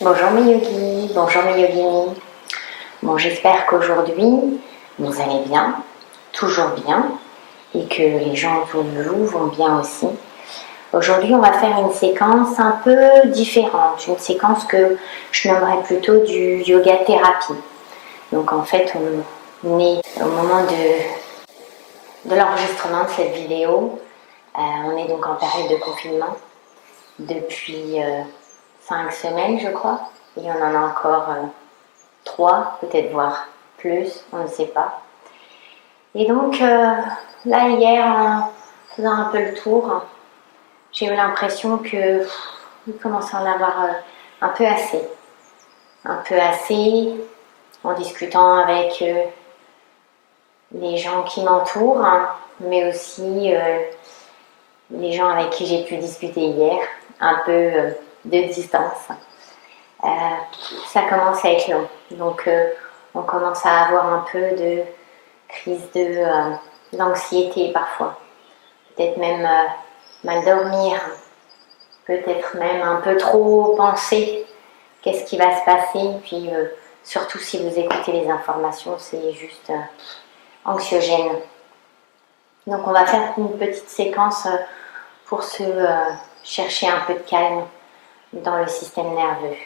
Bonjour mes yogis, bonjour mes yoginis. Bon, j'espère qu'aujourd'hui vous allez bien, toujours bien, et que les gens autour de vous vont bien aussi. Aujourd'hui, on va faire une séquence un peu différente, une séquence que je nommerais plutôt du yoga thérapie. Donc en fait, on est au moment de l'enregistrement de cette vidéo. On est donc en période de confinement depuis 5 semaines, je crois. Et on en a encore 3, peut-être voire plus, on ne sait pas. Et donc là, hier, en faisant un peu le tour, j'ai eu l'impression que il commençait à en avoir un peu assez. Un peu assez en discutant avec les gens qui m'entourent, hein, mais aussi les gens avec qui j'ai pu discuter hier, un peu de distance. Euh, Ça commence à être long. Donc on commence à avoir un peu de crise d'anxiété parfois. Peut-être même mal dormir, peut-être même un peu trop penser qu'est-ce qui va se passer. Puis surtout si vous écoutez les informations, c'est juste anxiogène. Donc on va faire une petite séquence pour se chercher un peu de calme dans le système nerveux.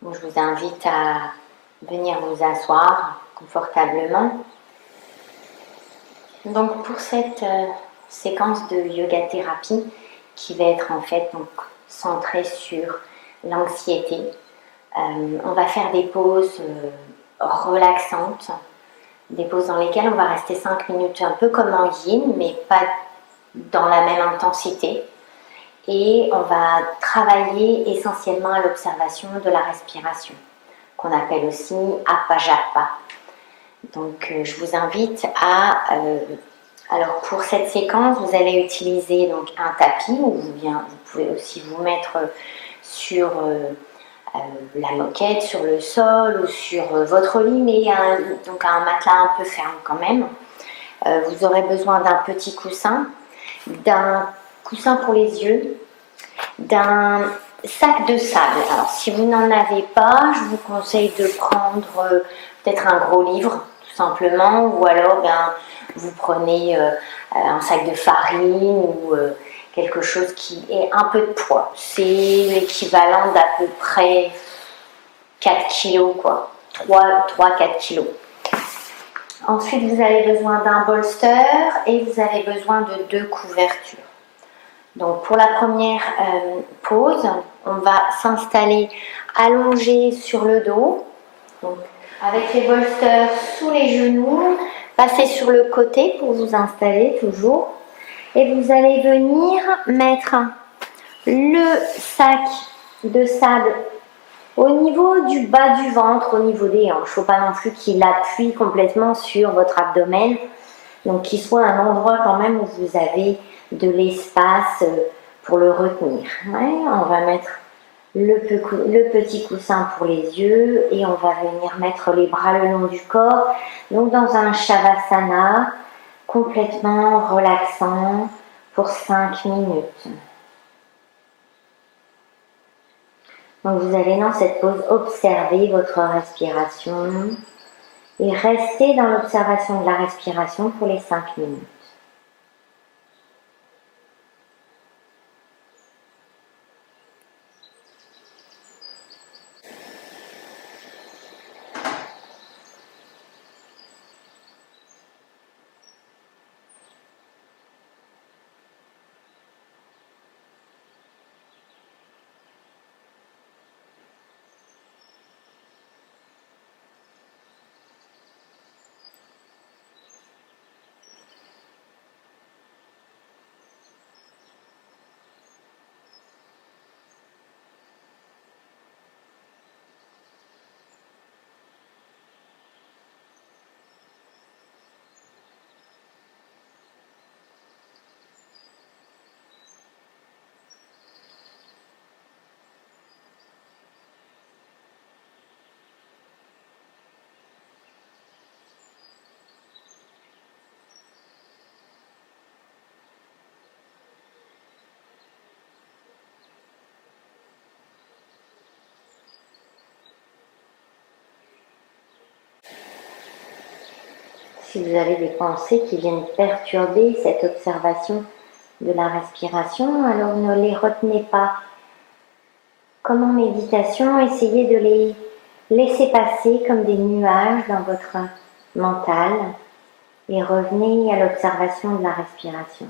Donc, je vous invite à venir vous asseoir confortablement. Donc pour cette séquence de yoga thérapie qui va être en fait donc, centrée sur l'anxiété, on va faire des pauses relaxantes, des pauses dans lesquelles on va rester 5 minutes un peu comme en yin mais pas dans la même intensité. Et on va travailler essentiellement à l'observation de la respiration, qu'on appelle aussi apajapa. Donc je vous invite à... alors pour cette séquence, vous allez utiliser donc un tapis ou bien vous pouvez aussi vous mettre sur la moquette, sur le sol ou sur votre lit, mais donc un matelas un peu ferme quand même. Vous aurez besoin d'un petit coussin, d'un coussin pour les yeux, d'un sac de sable. Alors si vous n'en avez pas, je vous conseille de prendre peut-être un gros livre tout simplement, ou alors vous prenez un sac de farine ou quelque chose qui ait un peu de poids. C'est l'équivalent d'à peu près 4 kilos, quoi. 3-4 kilos. Ensuite, vous avez besoin d'un bolster et vous avez besoin de 2 couvertures. Donc pour la première pause, on va s'installer allongé sur le dos, donc avec les bolsters sous les genoux, passer sur le côté pour vous installer toujours, et vous allez venir mettre le sac de sable au niveau du bas du ventre, au niveau des hanches. Il ne faut pas non plus qu'il appuie complètement sur votre abdomen, donc qu'il soit un endroit quand même où vous avez de l'espace pour le retenir. Ouais, on va mettre le petit coussin pour les yeux et on va venir mettre les bras le long du corps, donc dans un shavasana complètement relaxant pour 5 minutes. Donc vous allez dans cette pause observer votre respiration et rester dans l'observation de la respiration pour les 5 minutes. Si vous avez des pensées qui viennent perturber cette observation de la respiration, alors ne les retenez pas. Comme en méditation, essayez de les laisser passer comme des nuages dans votre mental et revenez à l'observation de la respiration.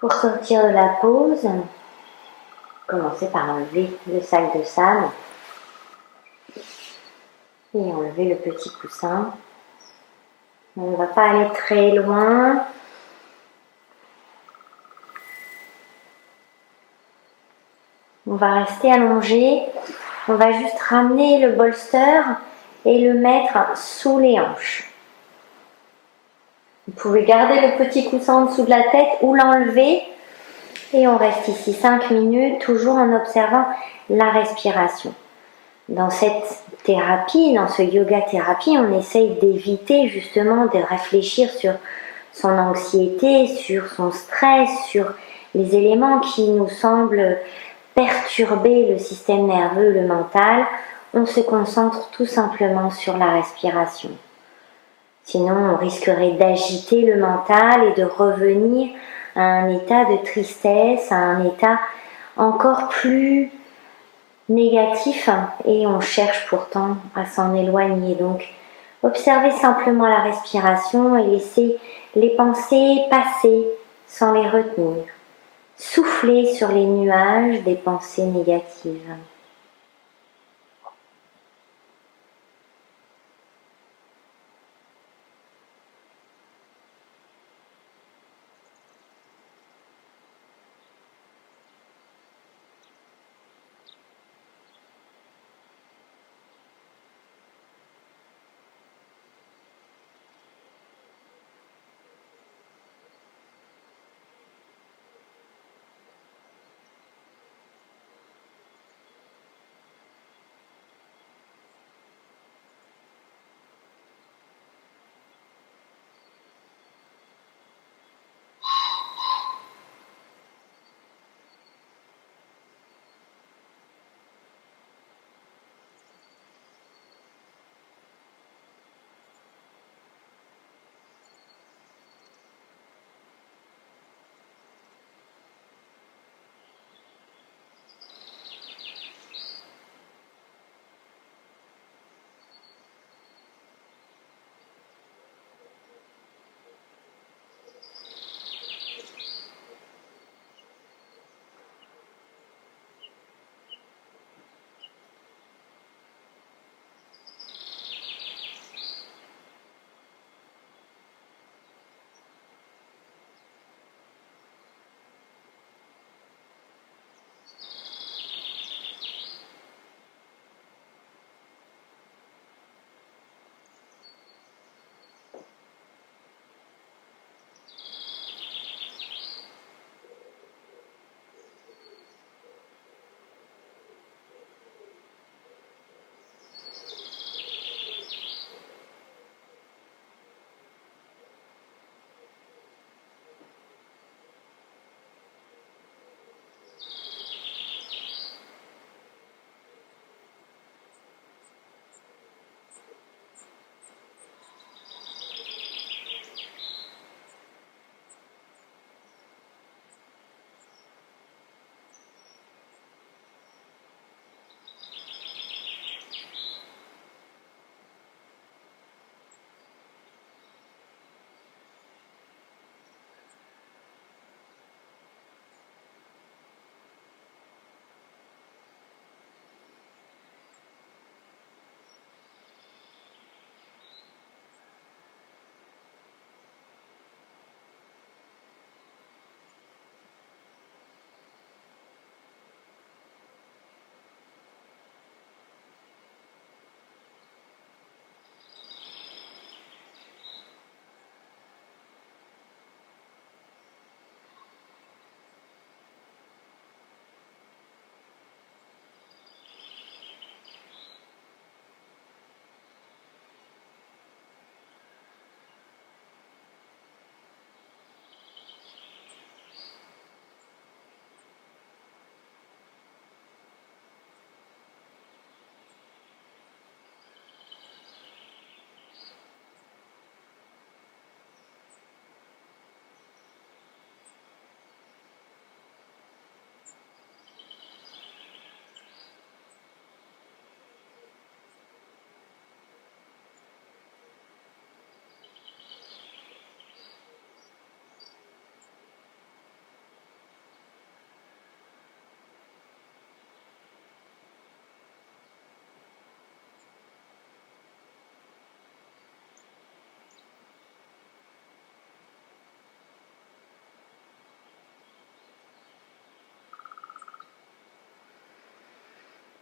Pour sortir de la pause, commencez par enlever le sac de sable et enlever le petit coussin. On ne va pas aller très loin. On va rester allongé. On va juste ramener le bolster et le mettre sous les hanches. Vous pouvez garder le petit coussin en dessous de la tête ou l'enlever. Et on reste ici 5 minutes, toujours en observant la respiration. Dans cette thérapie, dans ce yoga thérapie, on essaye d'éviter justement de réfléchir sur son anxiété, sur son stress, sur les éléments qui nous semblent perturber le système nerveux, le mental. On se concentre tout simplement sur la respiration. Sinon, on risquerait d'agiter le mental et de revenir à un état de tristesse, à un état encore plus négatif et on cherche pourtant à s'en éloigner. Donc, observez simplement la respiration et laissez les pensées passer sans les retenir. Soufflez sur les nuages des pensées négatives.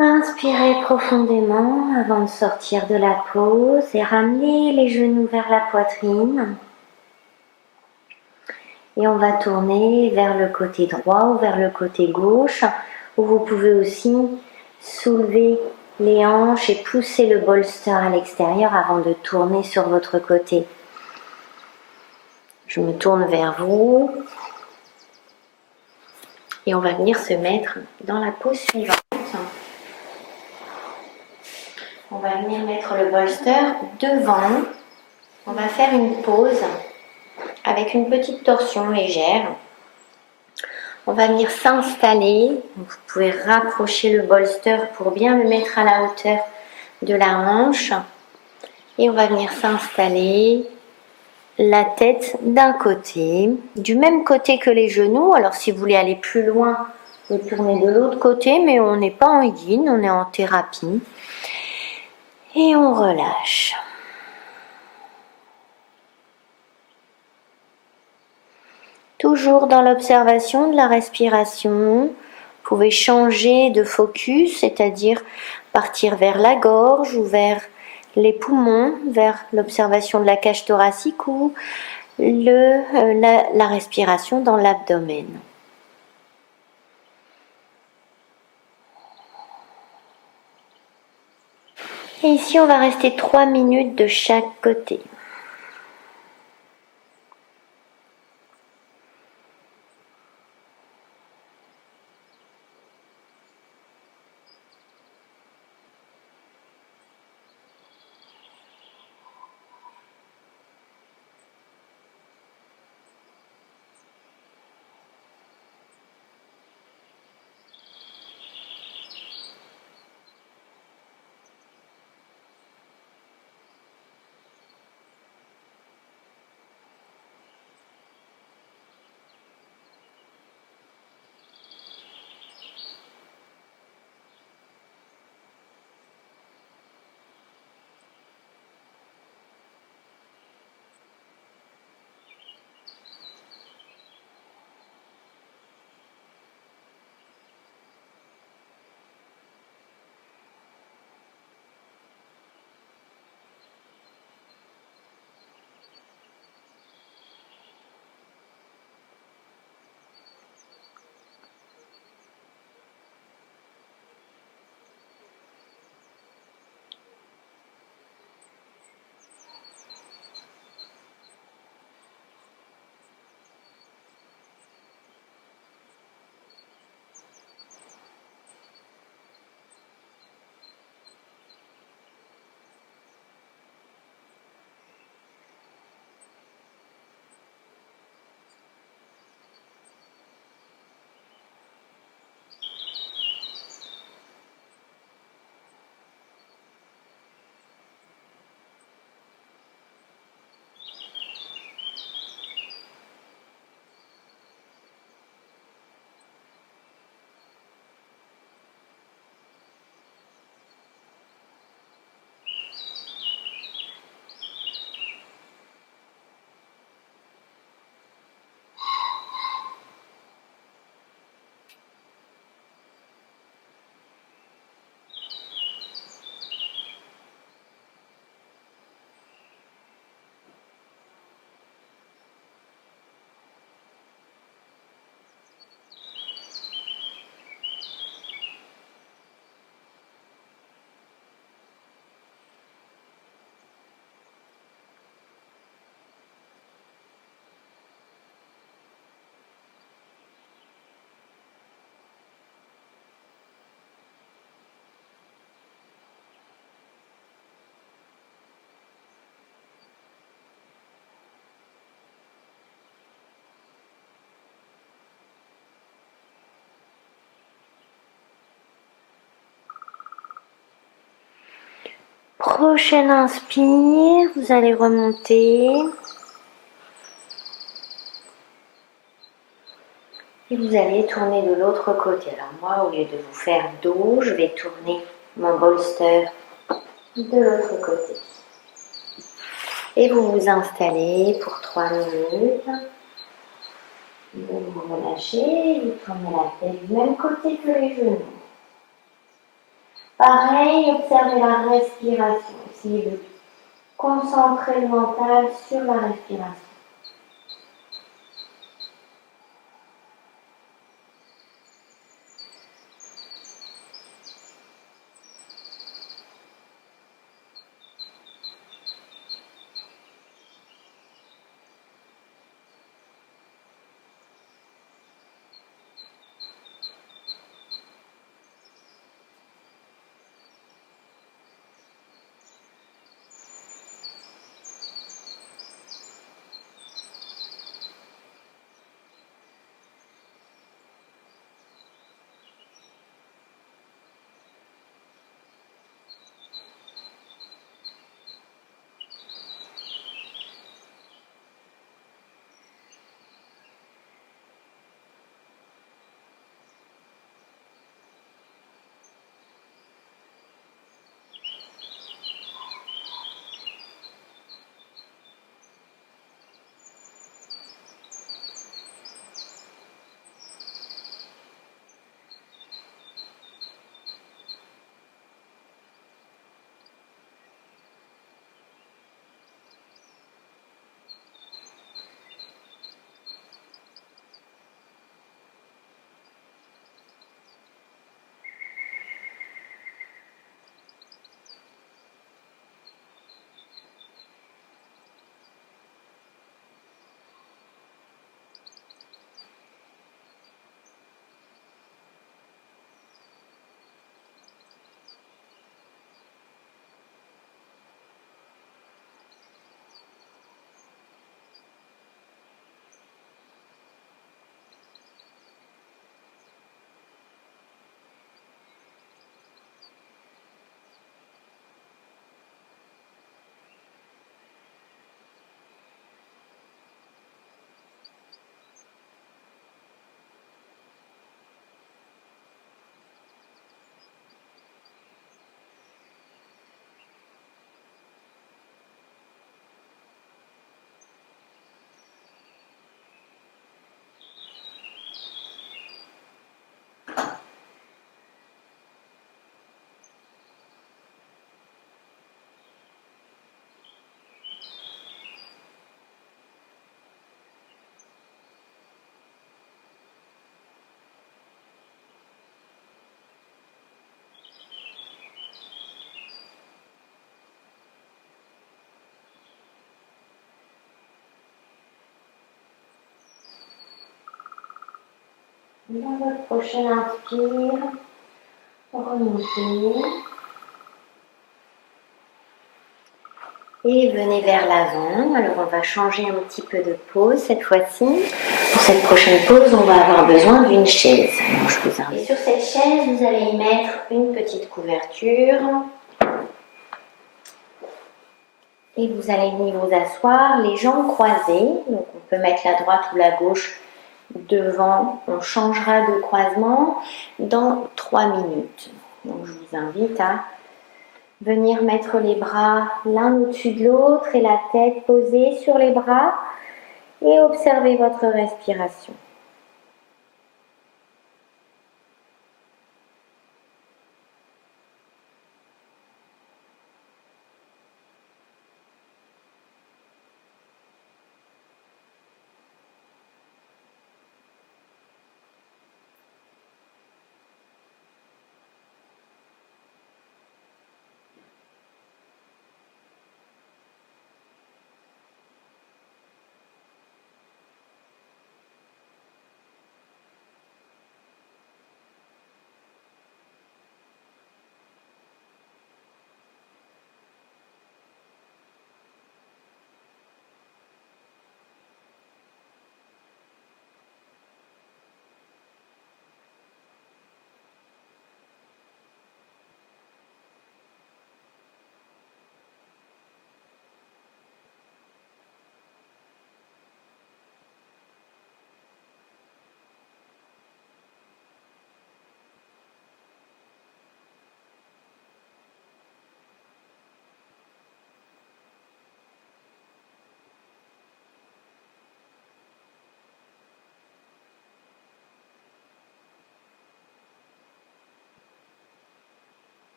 Inspirez profondément avant de sortir de la pause et ramenez les genoux vers la poitrine. Et on va tourner vers le côté droit ou vers le côté gauche, où vous pouvez aussi soulever les hanches et pousser le bolster à l'extérieur avant de tourner sur votre côté. Je me tourne vers vous et on va venir se mettre dans la pose suivante. On va venir mettre le bolster devant. On va faire une pause avec une petite torsion légère. On va venir s'installer. Vous pouvez rapprocher le bolster pour bien le mettre à la hauteur de la hanche. Et on va venir s'installer la tête d'un côté, du même côté que les genoux. Alors si vous voulez aller plus loin, vous pouvez tourner de l'autre côté, mais on n'est pas en yin, on est en thérapie. Et on relâche. Toujours dans l'observation de la respiration. Vous pouvez changer de focus, c'est-à-dire partir vers la gorge ou vers les poumons, vers l'observation de la cage thoracique ou la respiration dans l'abdomen. Et ici, on va rester 3 minutes de chaque côté. Prochaine inspire, vous allez remonter. Et vous allez tourner de l'autre côté. Alors moi, au lieu de vous faire dos, je vais tourner mon bolster de l'autre côté. Et vous vous installez pour 3 minutes. Vous vous relâchez, vous tournez la tête du même côté que les genoux. Pareil, observez la respiration. Essayez de concentrer le mental sur la respiration. Dans votre prochain inspire, remontez. Et venez vers l'avant. Alors on va changer un petit peu de pose cette fois-ci. Pour cette prochaine pose, on va avoir besoin d'une chaise. Alors, je vous invite. Et sur cette chaise, vous allez y mettre une petite couverture. Et vous allez venir vous asseoir, les jambes croisées. Donc on peut mettre la droite ou la gauche devant. On changera de croisement dans 3 minutes. Donc je vous invite à venir mettre les bras l'un au-dessus de l'autre et la tête posée sur les bras et observer votre respiration.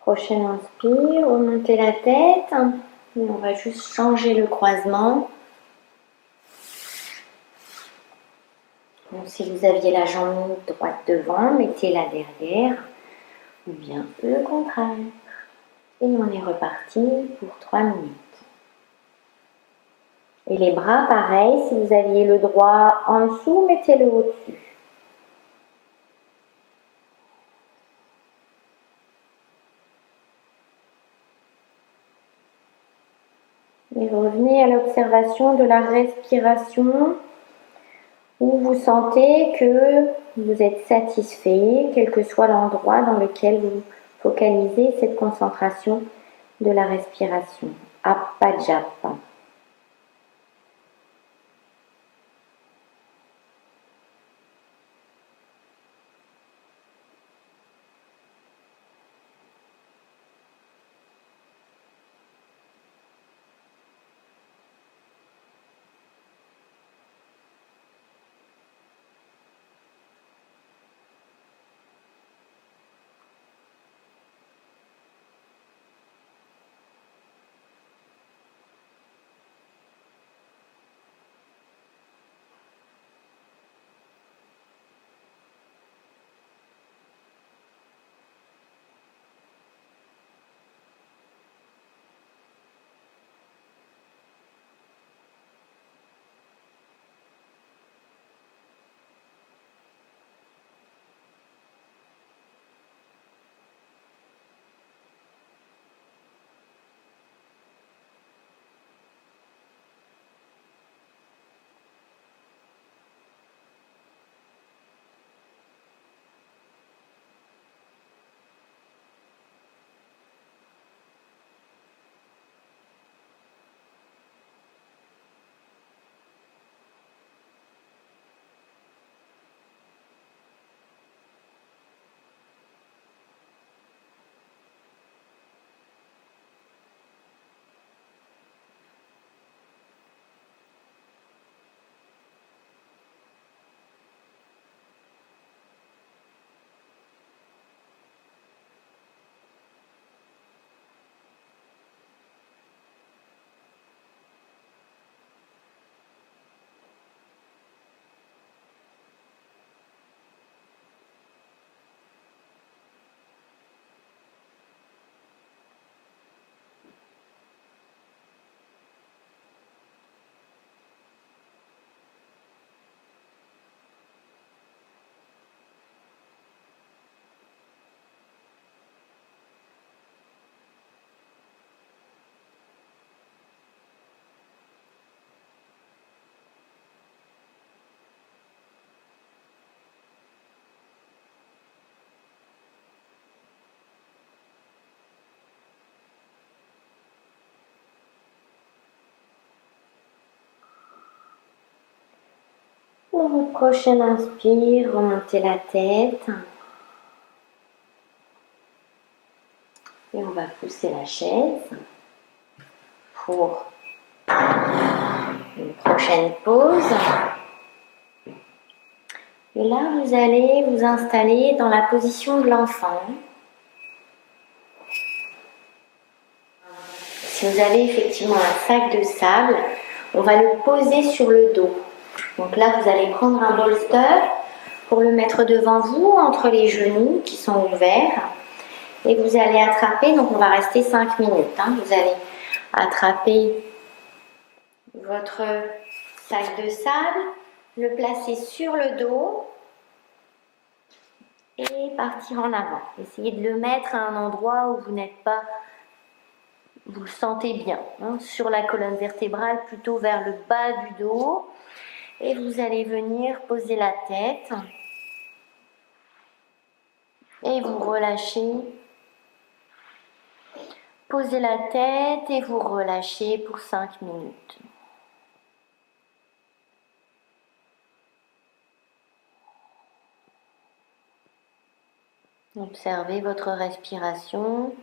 Prochaine inspire, remontez la tête. Et on va juste changer le croisement. Donc, si vous aviez la jambe droite devant, mettez-la derrière. Ou bien le contraire. Et on est reparti pour 3 minutes. Et les bras, pareil, si vous aviez le droit en dessous, mettez-le au-dessus. Et revenez à l'observation de la respiration où vous sentez que vous êtes satisfait, quel que soit l'endroit dans lequel vous focalisez cette concentration de la respiration. Appajapa. Pour votre prochaine inspire, remontez la tête. Et on va pousser la chaise pour une prochaine pause. Et là, vous allez vous installer dans la position de l'enfant. Si vous avez effectivement un sac de sable, on va le poser sur le dos. Donc là, vous allez prendre un bolster pour le mettre devant vous, entre les genoux qui sont ouverts. Et vous allez attraper, donc on va rester 5 minutes. Vous allez attraper votre sac de sable, le placer sur le dos et partir en avant. Essayez de le mettre à un endroit où vous n'êtes pas, vous le sentez bien, sur la colonne vertébrale, plutôt vers le bas du dos. Et vous allez venir poser la tête et vous relâchez. Posez la tête et vous relâchez pour 5 minutes. Observez votre respiration.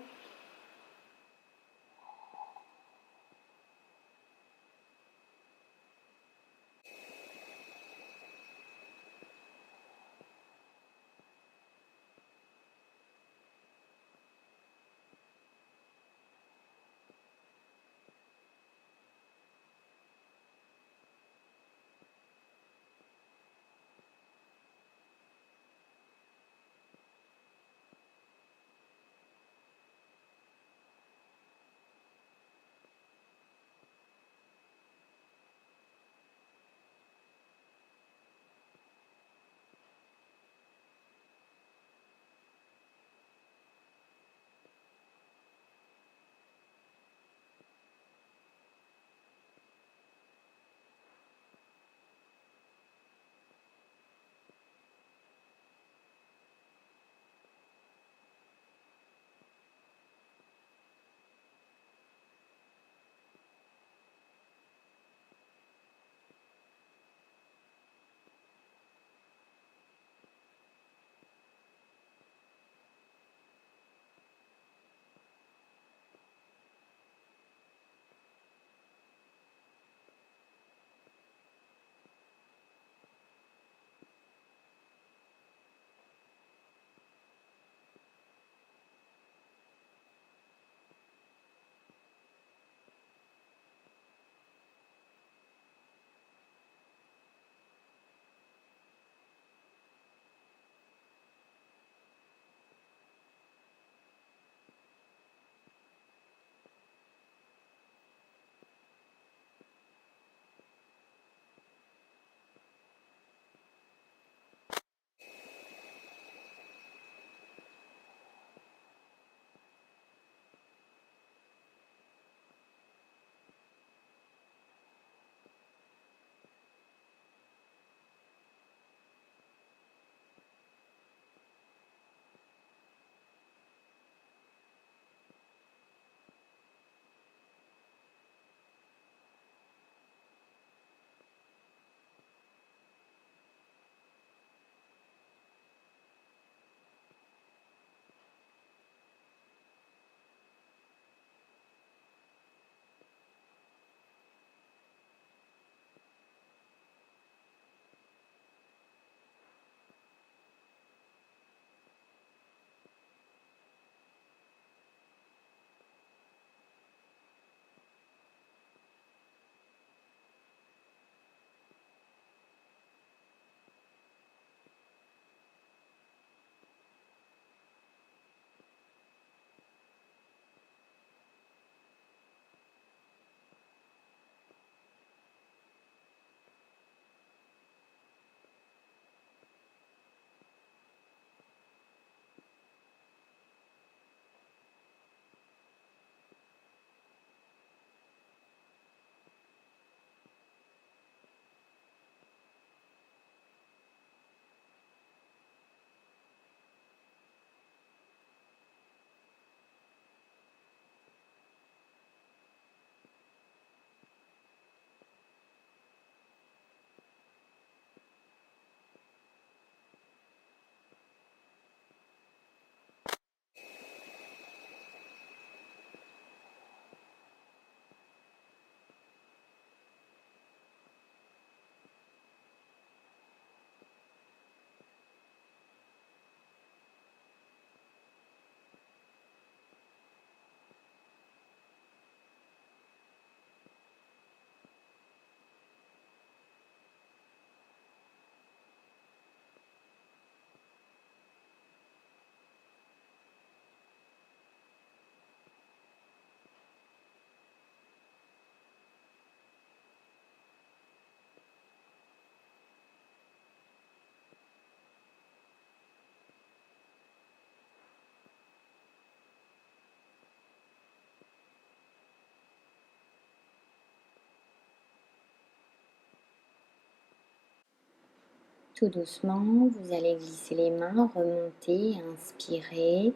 Tout doucement, vous allez glisser les mains, remonter, inspirer,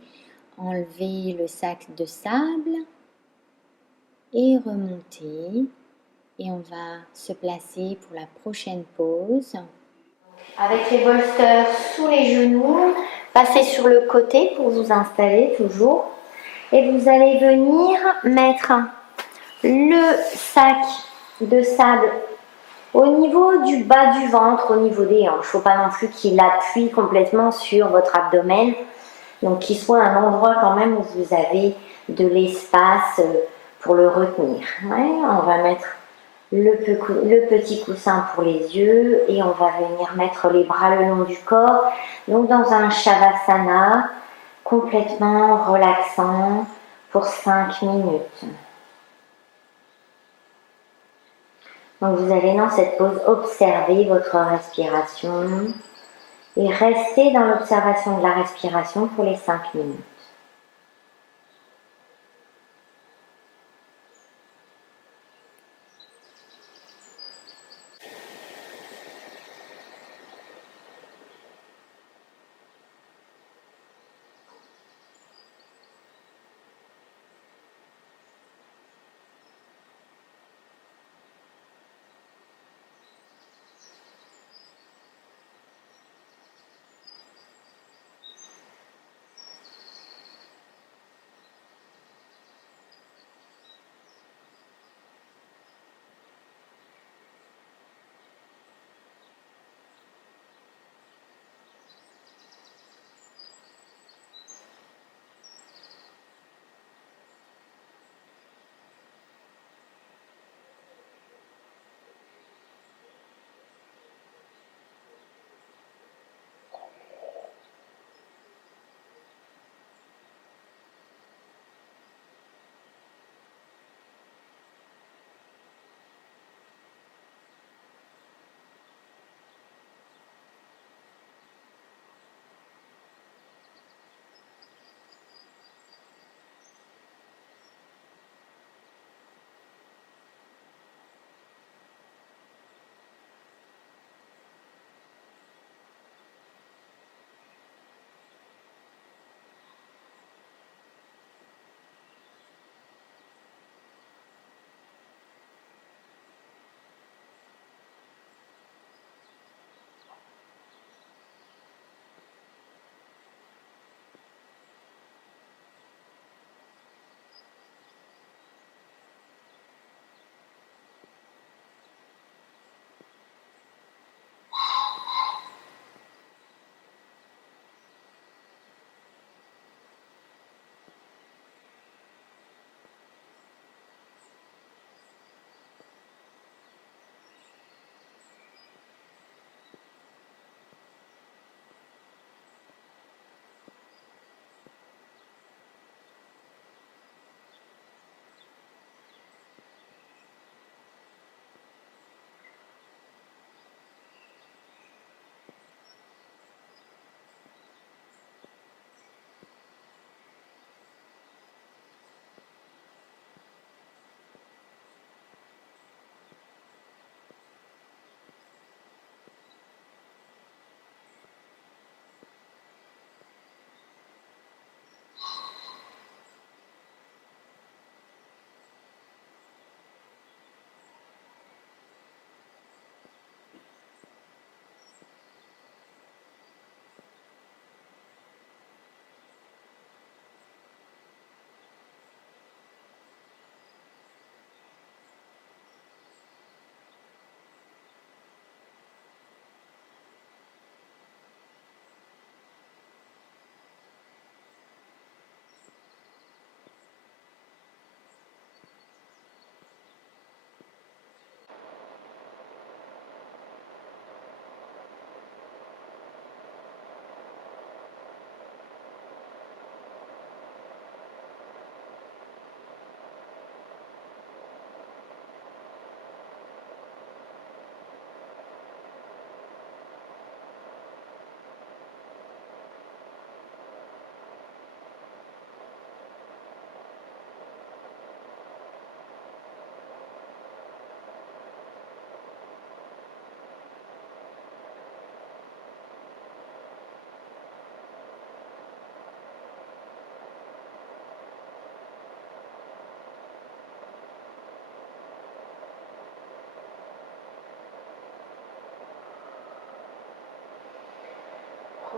enlever le sac de sable et remonter. Et on va se placer pour la prochaine pause. Avec les bolsters sous les genoux, passez sur le côté pour vous installer toujours. Et vous allez venir mettre le sac de sable au niveau du bas du ventre, au niveau des hanches. Il ne faut pas non plus qu'il appuie complètement sur votre abdomen. Donc qu'il soit un endroit quand même où vous avez de l'espace pour le retenir. Ouais, on va mettre le petit coussin pour les yeux et on va venir mettre les bras le long du corps. Donc dans un Shavasana complètement relaxant pour 5 minutes. Donc vous allez dans cette pause observer votre respiration et rester dans l'observation de la respiration pour les 5 minutes.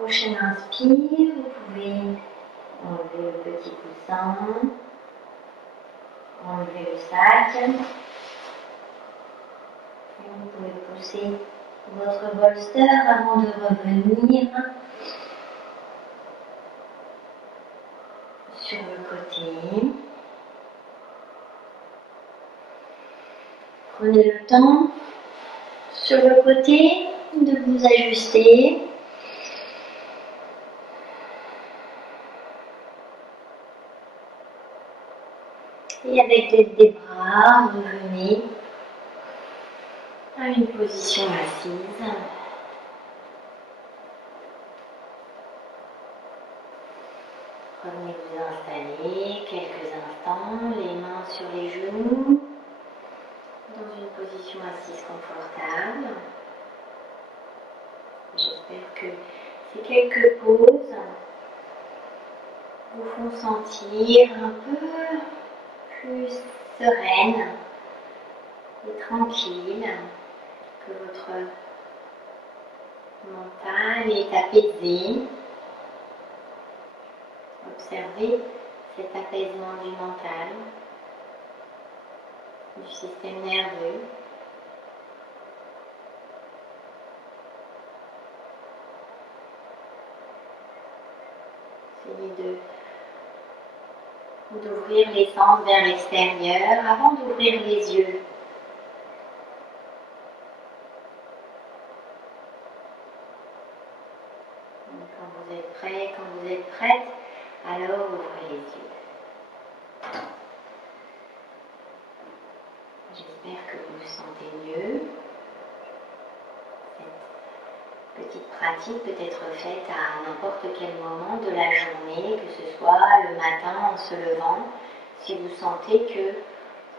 Prochaine inspire, vous pouvez enlever le petit coussin, enlever le sac. Et vous pouvez pousser votre bolster avant de revenir sur le côté. Prenez le temps sur le côté de vous ajuster. Et avec l'aide des bras, revenez à une position assise. Revenez vous installer quelques instants, les mains sur les genoux, dans une position assise confortable. J'espère que ces quelques pauses vous font sentir un peu plus sereine et tranquille, que votre mental est apaisé. Observez cet apaisement du mental, du système nerveux. Essayez d'ouvrir les sens vers l'extérieur avant d'ouvrir les yeux. Quand vous êtes prêt, quand vous êtes prête, alors ouvrez les yeux. J'espère que vous vous sentez mieux. Cette petite pratique peut être faite à n'importe quel moment de la journée, que ce soit le matin en se levant, si vous sentez que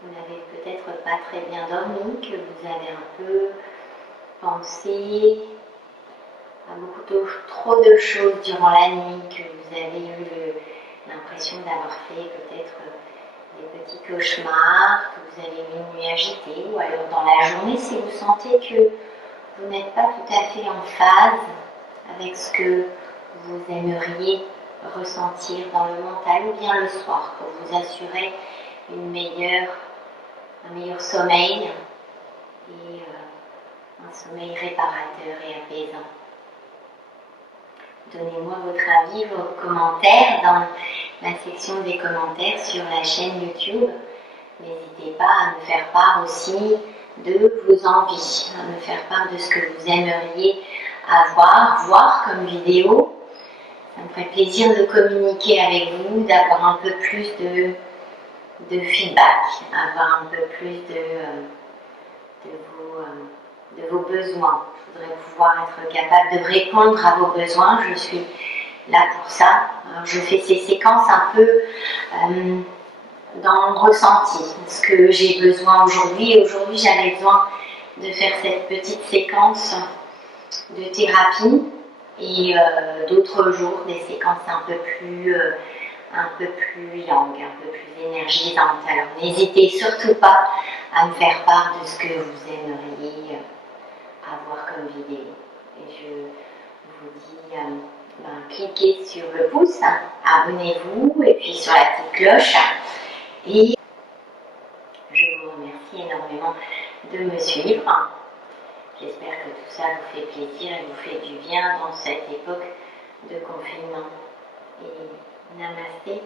vous n'avez peut-être pas très bien dormi, que vous avez un peu pensé à beaucoup trop de choses durant la nuit, que vous avez eu l'impression d'avoir fait peut-être des petits cauchemars, que vous avez eu une nuit agitée, ou alors dans la journée, si vous sentez que vous n'êtes pas tout à fait en phase avec ce que vous aimeriez ressentir dans le mental, ou bien le soir, pour vous assurer un meilleur sommeil et un sommeil réparateur et apaisant. Donnez-moi votre avis, vos commentaires dans la section des commentaires sur la chaîne YouTube. N'hésitez pas à me faire part aussi de vos envies, à me faire part de ce que vous aimeriez voir comme vidéo. Ça me ferait plaisir de communiquer avec vous, d'avoir un peu plus de feedback, avoir un peu plus de vos besoins. Je voudrais pouvoir être capable de répondre à vos besoins. Je suis là pour ça. Alors, je fais ces séquences un peu dans mon ressenti, ce que j'ai besoin aujourd'hui. Et aujourd'hui, j'avais besoin de faire cette petite séquence de thérapie et d'autres jours, des séquences un peu plus yang, un peu plus énergisantes. Alors, n'hésitez surtout pas à me faire part de ce que vous aimeriez avoir comme vidéo. Et je vous dis, cliquez sur le pouce, abonnez-vous et puis sur la petite cloche. Et je vous remercie énormément de me suivre. J'espère que tout ça vous fait plaisir et vous fait du bien dans cette époque de confinement. Et namasté.